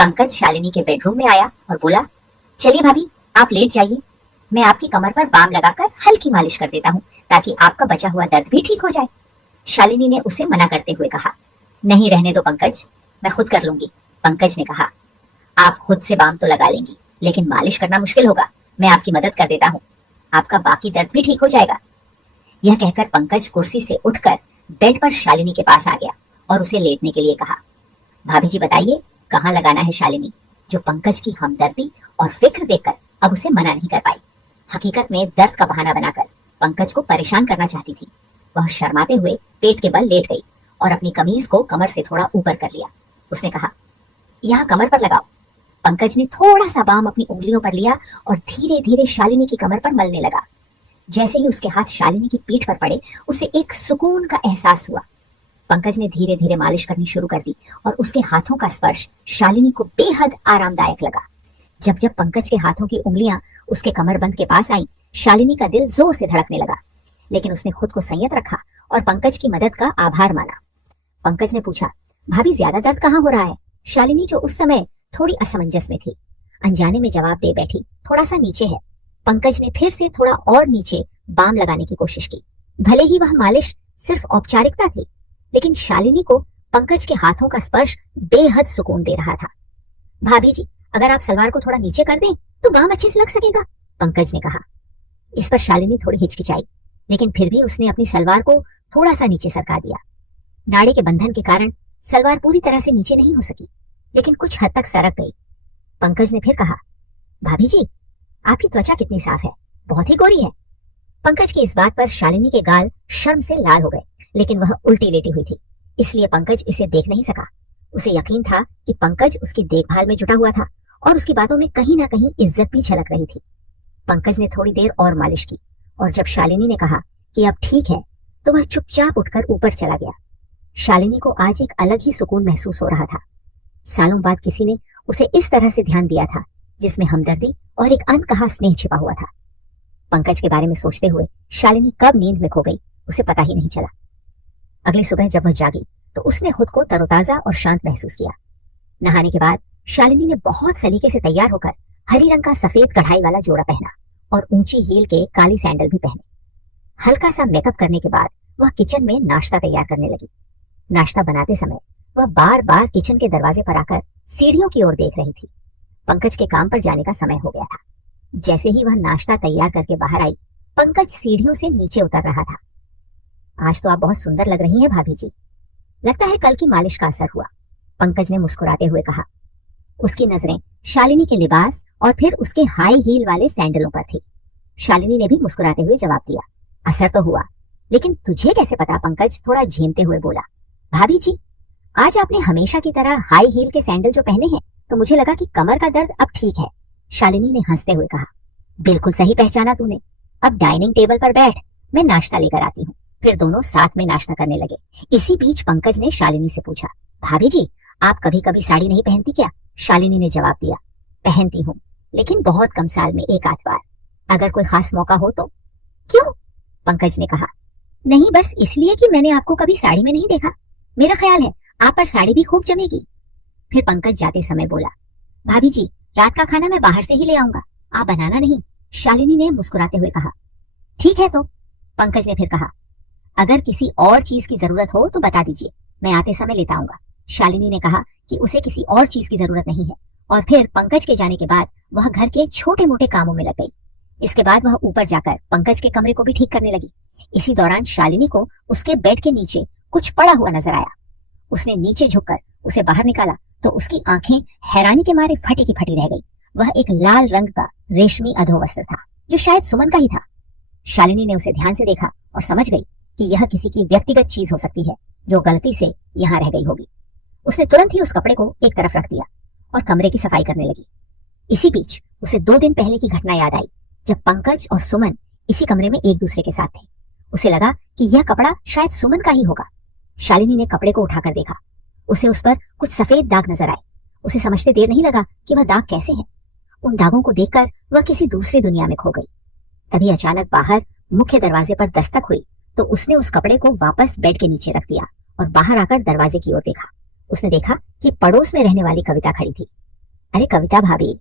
पंकज शालिनी के बेडरूम में आया और बोला, चलिए भाभी, आप लेट जाइए, मैं आपकी कमर पर बाम लगाकर हल्की मालिश कर देता हूँ ताकि आपका बचा हुआ दर्द भी ठीक हो जाए। शालिनी ने उसे मना करते हुए कहा, नहीं, रहने दो पंकज, मैं खुद कर लूंगी। पंकज ने कहा, आप खुद से बाम तो लगा लेंगी, लेकिन मालिश करना मुश्किल होगा, मैं आपकी मदद कर देता हूँ, आपका बाकी दर्द भी ठीक हो जाएगा। यह कहकर पंकज कुर्सी से उठकर बेड पर शालिनी के पास आ गया और उसे लेटने के लिए कहा। भाभी जी बताइए, कहाँ लगाना है शालिनी, जो पंकज की हमदर्दी और फिक्र देखकर अब उसे मना नहीं कर पाई। हकीकत में दर्द का बहाना बनाकर पंकज को परेशान करना चाहती थी। वह शर्माते हुए पेट के बल लेट गई और अपनी कमीज को कमर से थोड़ा ऊपर कर लिया। उसने कहा, यहाँ कमर पर लगाओ। पंकज ने थोड़ा सा बाम अपनी उंगलियों पर लिया और धीरे धीरे शालिनी की कमर पर मलने लगा। जैसे ही उसके हाथ शालिनी की पीठ पर पड़े, उसे एक सुकून का एहसास हुआ। पंकज ने धीरे धीरे मालिश करनी शुरू कर दी और उसके हाथों का स्पर्श शालिनी को बेहद आरामदायक लगा। जब जब पंकज के हाथों की उंगलियां उसके कमरबंद के पास आईं, शालिनी का दिल जोर से धड़कने लगा, लेकिन उसने खुद को संयत रखा और पंकज की मदद का आभार माना। पंकज ने पूछा, भाभी ज्यादा दर्द कहाँ हो रहा है? शालिनी, जो उस समय थोड़ी असमंजस में थी, अनजाने में जवाब दे बैठी, थोड़ा सा नीचे है। पंकज ने फिर से थोड़ा और नीचे बाम लगाने की कोशिश की। भले ही वह मालिश सिर्फ औपचारिकता थी, लेकिन शालिनी को पंकज के हाथों का स्पर्श बेहद सुकून दे रहा था। भाभी जी, अगर आप सलवार को थोड़ा नीचे कर दें तो बाम अच्छे से लग सकेगा, पंकज ने कहा। इस पर शालिनी थोड़ी हिचकिचाई, लेकिन फिर भी उसने अपनी सलवार को थोड़ा सा नीचे सरका दिया। नाड़े के बंधन के कारण सलवार पूरी तरह से नीचे नहीं हो सकी, लेकिन कुछ हद तक सरक गई। पंकज ने फिर कहा, भाभी जी, आपकी त्वचा कितनी साफ है, बहुत ही गोरी है। पंकज की इस बात पर शालिनी के गाल शर्म से लाल हो गए, लेकिन वह उल्टी लेटी हुई थी, इसलिए पंकज इसे देख नहीं सका। उसे यकीन था कि पंकज उसकी देखभाल में जुटा हुआ था और उसकी बातों में कहीं ना कहीं इज्जत भी झलक रही थी। पंकज ने थोड़ी देर और मालिश की और जब शालिनी ने कहा कि अब ठीक है, तो वह चुपचाप उठकर ऊपर चला गया। शालिनी को आज एक अलग ही सुकून महसूस हो रहा था। सालों बाद किसी ने उसे इस तरह से ध्यान दिया था, जिसमें हमदर्दी और एक अनकहा स्नेह छिपा हुआ था। पंकज के बारे में सोचते हुए शालिनी कब नींद में खो गई, उसे पता ही नहीं चला। अगली सुबह जब वह जागी तो उसने खुद को तरोताजा और शांत महसूस किया। नहाने के बाद शालिनी ने बहुत सलीके से तैयार होकर हरी रंग का सफेद कढ़ाई वाला जोड़ा पहना और ऊंची हील के काली सैंडल भी पहने। हल्का सा मेकअप करने के बाद वह किचन में नाश्ता तैयार करने लगी। नाश्ता बनाते समय वह बार बार किचन के दरवाजे पर आकर सीढ़ियों की ओर देख रही थी। पंकज के काम पर जाने का समय हो गया था। जैसे ही वह नाश्ता तैयार करके बाहर आई, पंकज सीढ़ियों से नीचे उतर रहा था। आज तो आप बहुत सुंदर लग रही हैं भाभी जी, लगता है कल की मालिश का असर हुआ, पंकज ने मुस्कुराते हुए कहा। उसकी नजरें शालिनी के लिबास और फिर उसके हाई हील वाले सैंडलों पर थी। शालिनी ने भी मुस्कुराते हुए जवाब दिया, असर तो हुआ, लेकिन तुझे कैसे पता? पंकज थोड़ा झेमते हुए बोला। भाभी जी, आज आपने हमेशा की तरह हाई हील के सैंडल जो पहने हैं, तो मुझे लगा कि कमर का दर्द अब ठीक है, शालिनी ने हंसते हुए कहा। बिल्कुल सही पहचाना तूने, अब डाइनिंग टेबल पर बैठ, मैं नाश्ता लेकर आती हूँ। फिर दोनों साथ में नाश्ता करने लगे। इसी बीच पंकज ने शालिनी से पूछा, भाभी जी, आप कभी कभी साड़ी नहीं पहनती क्या? शालिनी ने जवाब दिया, पहनती हूँ, लेकिन बहुत कम, साल में एक आध बार, अगर कोई खास मौका हो तो। क्यों? पंकज ने कहा, नहीं, बस इसलिए कि मैंने आपको कभी साड़ी में नहीं देखा, मेरा ख्याल है आप पर साड़ी भी खूब जमेगी। फिर पंकज जाते समय बोला, भाभी जी, रात का खाना मैं बाहर से ही ले आऊंगा, आप बनाना नहीं, शालिनी ने मुस्कुराते हुए कहा। ठीक है तो, पंकज ने फिर कहा, अगर किसी और चीज की जरूरत हो तो बता दीजिए, मैं आते समय लेता आऊंगा। शालिनी ने कहा कि उसे किसी और चीज की जरूरत नहीं है और फिर पंकज के जाने के बाद वह घर के छोटे मोटे कामों में लग गई। इसके बाद वह ऊपर जाकर पंकज के कमरे को भी ठीक करने लगी। इसी दौरान शालिनी को उसके बेड के नीचे कुछ पड़ा हुआ नजर आया। उसने नीचे झुककर उसे बाहर निकाला तो उसकी आंखें हैरानी के मारे फटी की फटी रह गई। वह एक लाल रंग का रेशमी अधोवस्त्र था, जो शायद सुमन का ही था। शालिनी ने उसे ध्यान से देखा और समझ गई कि यह किसी की व्यक्तिगत चीज हो सकती है, जो गलती से यहाँ रह गई होगी। उसने तुरंत ही उस कपड़े को एक तरफ रख दिया और कमरे की सफाई करने लगी। इसी बीच उसे 2 दिन पहले की घटना याद आई, जब पंकज और सुमन इसी कमरे में एक दूसरे के साथ थे। उसे लगा कि यह कपड़ा शायद सुमन का ही होगा। शालिनी ने कपड़े को उठाकर देखा, उसे उस पर कुछ सफेद दाग नजर आए। उसे समझते देर नहीं लगा कि वह दाग कैसे हैं। उन दागों को देखकर वह किसी दूसरी दुनिया में खो गई। तभी अचानक बाहर मुख्य दरवाजे पर दस्तक हुई तो उसने उस कपड़े को वापस बेड के नीचे रख दिया और बाहर आकर दरवाजे की ओर देखा। उसने देखा कि पड़ोस में रहने वाली कविता खड़ी थी। अरे कविता भाभी,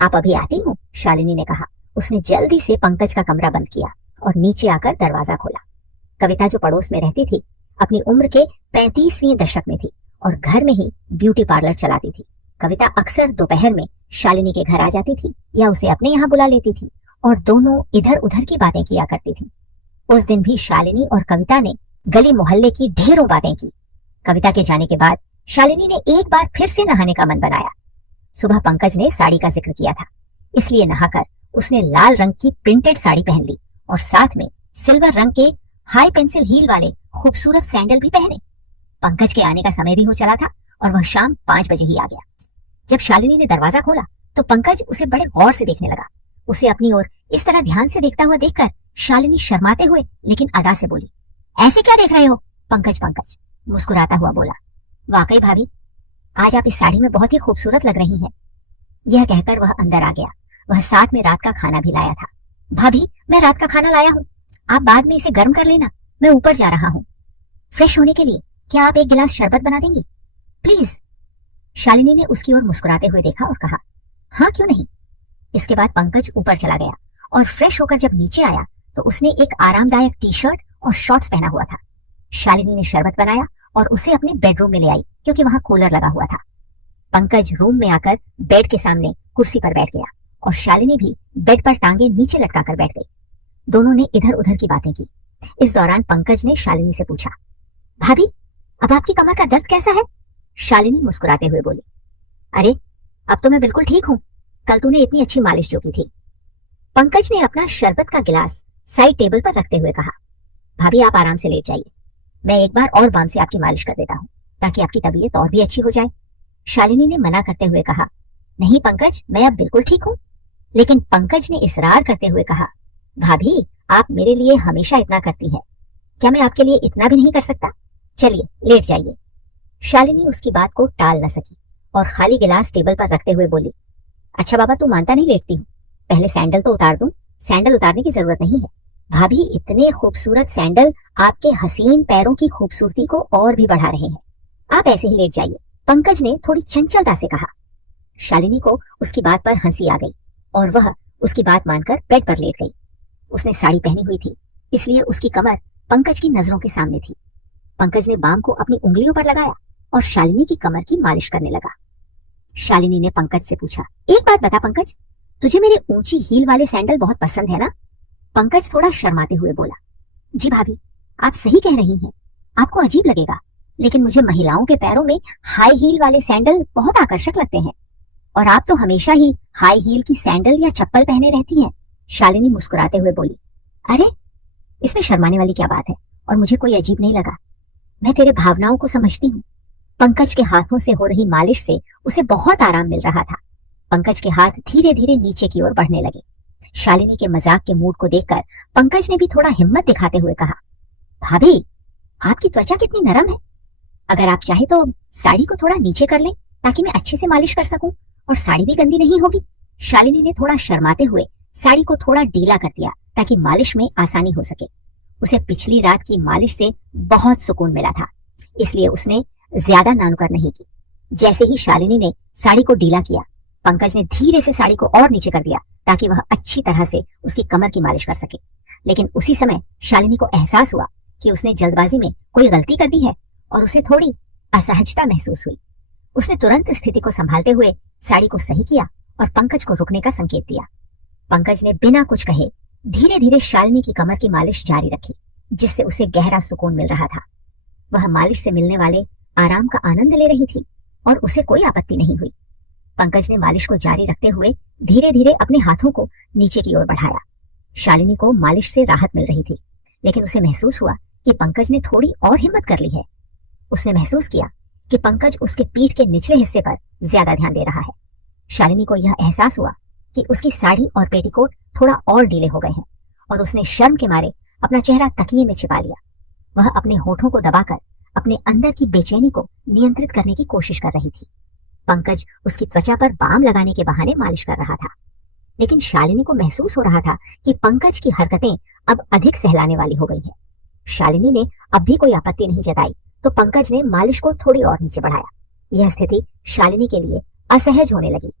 आप अभी आती हो? शालिनी ने कहा। उसने जल्दी से पंकज का कमरा बंद किया और नीचे आकर दरवाजा खोला। कविता जो पड़ोस में रहती थी, अपनी उम्र के 35वें दशक में थी और घर में ही ब्यूटी पार्लर चलाती थी। कविता अक्सर दोपहर में शालिनी के घर आ जाती थी या उसे अपने यहाँ बुला लेती थी और दोनों इधर उधर की बातें किया करती थी। उस दिन भी शालिनी और कविता ने गली मोहल्ले की ढेरों बातें की। कविता के जाने के बाद शालिनी ने एक बार फिर से नहाने का मन बनाया। सुबह पंकज ने साड़ी का जिक्र किया था, इसलिए नहाकर उसने लाल रंग की प्रिंटेड साड़ी पहन ली और साथ में सिल्वर रंग के हाई पेंसिल हील वाले खूबसूरत सैंडल भी पहने। पंकज के आने का समय भी हो चला था और वह शाम 5 बजे ही आ गया। जब शालिनी ने दरवाजा खोला तो पंकज उसे बड़े गौर से देखने लगा। उसे अपनी ओर इस तरह ध्यान से देखता हुआ देखकर शालिनी शर्माते हुए लेकिन अदा से बोली, ऐसे क्या देख रहे हो? पंकज मुस्कुराता हुआ बोला, वाकई भाभी, आज आप इस साड़ी में बहुत ही खूबसूरत लग रही हैं। यह कहकर वह अंदर आ गया। वह साथ में रात का खाना भी लाया था। भाभी, मैं रात का खाना लाया हूँ, आप बाद में इसे गर्म कर लेना, मैं ऊपर जा रहा हूँ फ्रेश होने के लिए। क्या आप एक गिलास शरबत बना देंगी प्लीज? शालिनी ने उसकी ओर मुस्कुराते हुए देखा और कहा, हाँ क्यों नहीं। इसके बाद पंकज ऊपर चला गया और फ्रेश होकर जब नीचे आया तो उसने एक आरामदायक टी शर्ट और शॉर्ट्स पहना हुआ था। शालिनी ने शरबत बनाया और उसे अपने बेडरूम में ले आई क्योंकि वहां कूलर लगा हुआ था। पंकज रूम में आकर बेड के सामने कुर्सी पर बैठ गया और शालिनी भी बेड पर टांगे नीचे लटकाकर बैठ गई। दोनों ने इधर उधर की बातें की। इस दौरान पंकज ने शालिनी से पूछा, भाभी, अब आपकी कमर का दर्द कैसा है? शालिनी मुस्कुराते हुए बोली, अरे अब तो मैं बिल्कुल ठीक हूँ, कल तूने इतनी अच्छी मालिश जो की थी। पंकज ने अपना शरबत का गिलास साइड टेबल पर रखते हुए कहा, भाभी आप आराम से लेट जाइए, मैं एक बार और बाम से आपकी मालिश कर देता हूँ ताकि आपकी तबीयत और भी अच्छी हो जाए। शालिनी ने मना करते हुए कहा, नहीं पंकज, मैं अब बिल्कुल ठीक हूँ। लेकिन पंकज ने इसरार करते हुए कहा, भाभी आप मेरे लिए हमेशा इतना करती है, क्या मैं आपके लिए इतना भी नहीं कर सकता? चलिए लेट जाइए। शालिनी उसकी बात को टाल न सकी और खाली गिलास टेबल पर रखते हुए बोली, अच्छा बाबा, तू मानता नहीं लेटती हूँ, पहले सैंडल तो उतार दूं। सैंडल उतारने की जरूरत नहीं है भाभी, इतने खूबसूरत सैंडल आपके हसीन पैरों की खूबसूरती को और भी बढ़ा रहे हैं, आप ऐसे ही लेट जाइए, पंकज ने थोड़ी चंचलता से कहा। शालिनी को उसकी बात पर हंसी आ गई और वह उसकी बात मानकर बेड पर लेट गई। उसने साड़ी पहनी हुई थी, इसलिए उसकी कमर पंकज की नजरों के सामने थी। पंकज ने बाम को अपनी उंगलियों पर लगाया और शालिनी की कमर की मालिश करने लगा। शालिनी ने पंकज से पूछा, एक बात बता पंकज, तुझे मेरे ऊंची हील वाले सैंडल बहुत पसंद है ना? पंकज थोड़ा शर्माते हुए बोला, जी भाभी, आप सही कह रही हैं, आपको अजीब लगेगा, लेकिन मुझे महिलाओं के पैरों में हाई हील वाले सैंडल बहुत आकर्षक लगते हैं और आप तो हमेशा ही हाई हील की सैंडल या चप्पल पहने रहती हैं। शालिनी मुस्कुराते हुए बोली, अरे इसमें शर्माने वाली क्या बात है, और मुझे कोई अजीब नहीं लगा, मैं तेरे भावनाओं को समझती हूँ। पंकज के हाथों से हो रही मालिश से उसे बहुत आराम मिल रहा था। पंकज के हाथ धीरे धीरे नीचे की ओर बढ़ने लगे। शालिनी के मजाक के मूड को देखकर पंकज ने भी थोड़ा हिम्मत दिखाते हुए कहा, भाभी आपकी त्वचा कितनी नरम है, अगर आप चाहे तो साड़ी को थोड़ा नीचे कर लें ताकि मैं अच्छे से मालिश कर सकूं और साड़ी भी गंदी नहीं होगी। शालिनी ने थोड़ा शर्माते हुए साड़ी को थोड़ा ढीला कर दिया ताकि मालिश में आसानी हो सके। उसे पिछली रात की मालिश से बहुत सुकून मिला था, इसलिए उसने ज्यादा नानुकर नहीं की। जैसे ही शालिनी ने साड़ी को ढीला किया, पंकज ने धीरे से साड़ी को और नीचे कर दिया ताकि वह अच्छी तरह से उसकी कमर की मालिश कर सके। लेकिन उसी समय शालिनी को एहसास हुआ कि उसने जल्दबाजी में कोई गलती कर दी है और उसे थोड़ी असहजता महसूस हुई। उसने तुरंत स्थिति को संभालते हुए साड़ी को सही किया और पंकज को रुकने का संकेत दिया। पंकज ने बिना कुछ कहे धीरे धीरे शालिनी की कमर की मालिश जारी रखी, जिससे उसे गहरा सुकून मिल रहा था। वह मालिश से मिलने वाले आराम का आनंद ले रही थी और उसे कोई आपत्ति नहीं हुई। पंकज ने मालिश को जारी रखते हुए धीरे धीरे अपने हाथों को नीचे की ओर बढ़ाया। शालिनी को मालिश से राहत मिल रही थी, लेकिन उसे महसूस हुआ कि पंकज ने थोड़ी और हिम्मत कर ली है। उसने महसूस किया कि पंकज उसके पीठ के निचले हिस्से पर ज्यादा ध्यान दे रहा है। शालिनी को यह एहसास हुआ कि उसकी साड़ी और पेटीकोट थोड़ा और ढीले हो गए हैं और उसने शर्म के मारे अपना चेहरा तकिए में छिपा लिया। वह अपने होठों को दबाकर अपने अंदर की बेचैनी को नियंत्रित करने की कोशिश कर रही थी। पंकज उसकी त्वचा पर बाम लगाने के बहाने मालिश कर रहा था, लेकिन शालिनी को महसूस हो रहा था कि पंकज की हरकतें अब अधिक सहलाने वाली हो गई हैं। शालिनी ने अब भी कोई आपत्ति नहीं जताई तो पंकज ने मालिश को थोड़ी और नीचे बढ़ाया। यह स्थिति शालिनी के लिए असहज होने लगी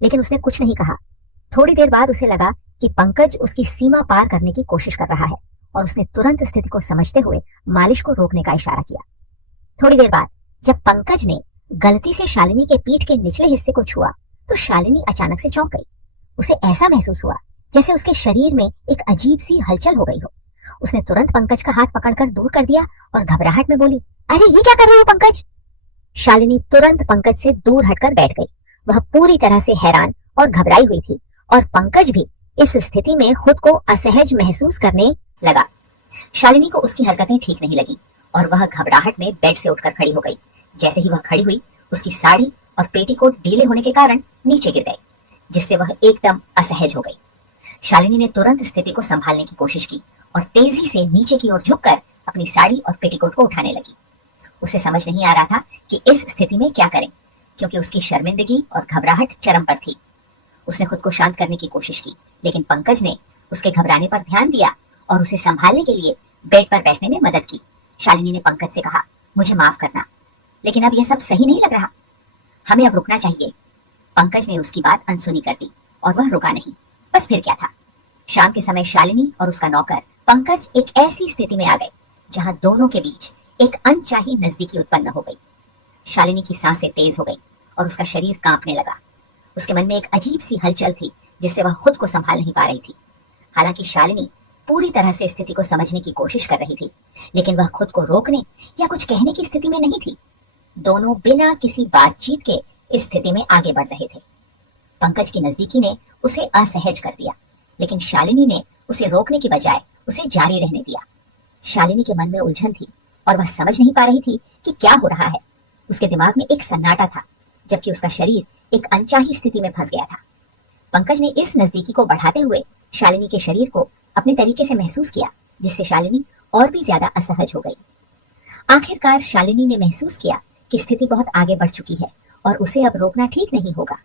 लेकिन उसने कुछ नहीं कहा। थोड़ी देर बाद उसे लगा कि पंकज उसकी सीमा पार करने की कोशिश कर रहा है और उसने तुरंत स्थिति को समझते हुए मालिश को रोकने का इशारा किया। थोड़ी देर बाद जब पंकज ने गलती से शालिनी के पीठ के निचले हिस्से को छुआ तो शालिनी अचानक से चौंक गई। उसे ऐसा महसूस हुआ जैसे उसके शरीर में एक अजीब सी हलचल हो गई हो। उसने तुरंत पंकज का हाथ पकड़कर दूर कर दिया और घबराहट में बोली, अरे ये क्या कर रहे हो पंकज? शालिनी तुरंत पंकज से दूर हटकर बैठ गई। वह पूरी तरह से हैरान और घबराई हुई थी और पंकज भी इस स्थिति में खुद को असहज महसूस करने लगा। शालिनी को उसकी हरकतें ठीक नहीं लगी और वह घबराहट में बेड से उठकर खड़ी हो गई। जैसे ही वह खड़ी हुई, उसकी साड़ी और पेटीकोट ढीले होने के कारण नीचे गिर गए, जिससे वह एकदम असहज हो गई। शालिनी ने तुरंत स्थिति को संभालने की कोशिश की और तेजी से नीचे की ओर झुककर अपनी साड़ी और पेटीकोट को उठाने लगी। उसे समझ नहीं आ रहा था कि इस स्थिति में क्या करें, क्योंकि उसकी शर्मिंदगी और घबराहट चरम पर थी। उसने खुद को शांत करने की कोशिश की, लेकिन पंकज ने उसके घबराने पर ध्यान दिया और उसे संभालने के लिए बेड पर बैठने में मदद की। शालिनी ने पंकज से कहा, मुझे माफ करना, लेकिन अब यह सब सही नहीं लग रहा, हमें अब रुकना चाहिए। पंकज ने उसकी बात अनसुनी कर दी और वह रुका नहीं। बस फिर क्या था। शाम के समय शालिनी और उसका नौकर पंकज एक ऐसी स्थिति में आ गए जहां दोनों के बीच एक अनचाही नजदीकी उत्पन्न हो गई। शालिनी की सांसें तेज हो गई और उसका शरीर कांपने लगा। उसके मन में एक अजीब सी हलचल थी जिससे वह खुद को संभाल नहीं पा रही थी। हालांकि शालिनी पूरी तरह से स्थिति को समझने की कोशिश कर रही थी, लेकिन वह खुद को रोकने या कुछ कहने की स्थिति में नहीं थी। दोनों बिना किसी बातचीत के इस स्थिति में आगे बढ़ रहे थे। पंकज की नजदीकी ने उसे असहज कर दिया, लेकिन शालिनी ने उसे रोकने की बजाय उसे जारी रहने दिया। शालिनी के मन में उलझन थी और वह समझ नहीं पा रही थी कि क्या हो रहा है। उसके दिमाग में एक सन्नाटा था, जबकि उसका शरीर एक अनचाही स्थिति में फंस गया था। पंकज ने इस नजदीकी को बढ़ाते हुए शालिनी के शरीर को अपने तरीके से महसूस किया, जिससे शालिनी और भी ज्यादा असहज हो गई। आखिरकार शालिनी ने महसूस किया कि स्थिति बहुत आगे बढ़ चुकी है और उसे अब रोकना ठीक नहीं होगा।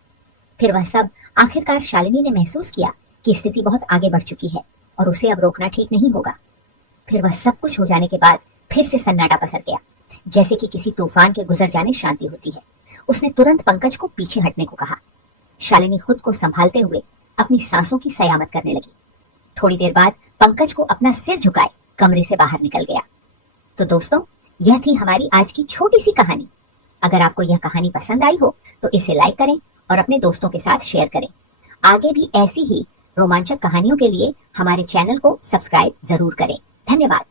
फिर वह सब आखिरकार शालिनी ने महसूस किया कि स्थिति बहुत आगे बढ़ चुकी है और उसे अब रोकना ठीक नहीं होगा। फिर वह सब कुछ हो जाने के बाद फिर से सन्नाटा पसर गया, जैसे कि किसी तूफान के गुजर जाने शांति होती है। उसने तुरंत पंकज को पीछे हटने को कहा। शालिनी खुद को संभालते हुए अपनी सांसों की सयामत करने लगी। थोड़ी देर बाद पंकज को अपना सिर झुकाए कमरे से बाहर निकल गया। तो दोस्तों, यह थी हमारी आज की छोटी सी कहानी। अगर आपको यह कहानी पसंद आई हो तो इसे लाइक करें और अपने दोस्तों के साथ शेयर करें। आगे भी ऐसी ही रोमांचक कहानियों के लिए हमारे चैनल को सब्सक्राइब जरूर करें। धन्यवाद।